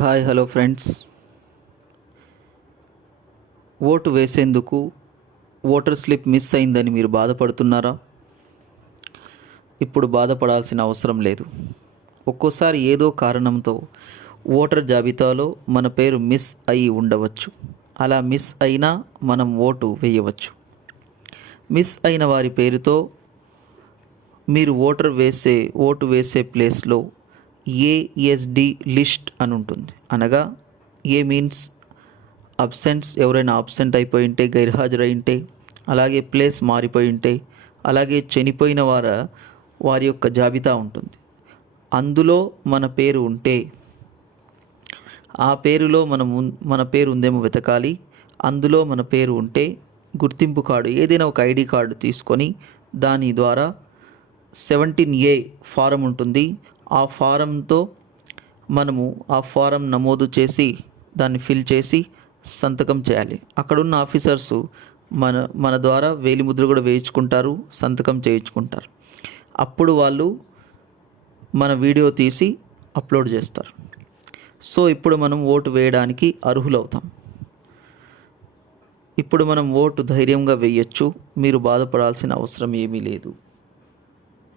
Hi hello friends. Vote వేసేందుకు voter slip miss అయిందని మీరు బాధపడుతున్నారా? ఇప్పుడు బాధపడాల్సిన అవసరం లేదు. ఒక్కోసారి ఏదో కారణంతో ఓటర్ జాబితాలో మన పేరు మిస్ అయి ఉండవచ్చు. అలా మిస్ అయినా మనం ఓటు వేయవచ్చు. మిస్ అయిన వారి పేరుతో మీరు ఓటర్ వేసే ఓటు వేసే ప్లేస్లో ఏఎస్డి లిస్ట్ అని ఉంటుంది. అనగా ఏ మీన్స్ అబ్సెంట్స్ ఎవరైనా అబ్సెంట్ అయిపోయి ఉంటే గైర్హాజరై ఉంటే అలాగే ప్లేస్ మారిపోయి ఉంటే అలాగే చనిపోయిన వార వారి యొక్క జాబితా ఉంటుంది. అందులో మన పేరు ఉంటే ఆ పేరులో మనం మన పేరు ఉందేమో వెతకాలి. అందులో మన పేరు ఉంటే గుర్తింపు కార్డు ఏదైనా ఒక ఐడి కార్డు తీసుకొని దాని ద్వారా సెవెంటీన్ ఏ ఫారం ఉంటుంది. ఆ ఫారంతో మనము ఆ ఫారం నమోదు చేసి దాన్ని ఫిల్ చేసి సంతకం చేయాలి. అక్కడున్న ఆఫీసర్స్ మన మన ద్వారా వేలిముద్ర కూడా వేయించుకుంటారు సంతకం చేయించుకుంటారు. అప్పుడు వాళ్ళు మన వీడియో తీసి అప్లోడ్ చేస్తారు. సో ఇప్పుడు మనం ఓటు వేయడానికి అర్హులవుతాం. ఇప్పుడు మనం ఓటు ధైర్యంగా వేయచ్చు మీరు బాధపడాల్సిన అవసరం ఏమీ లేదు.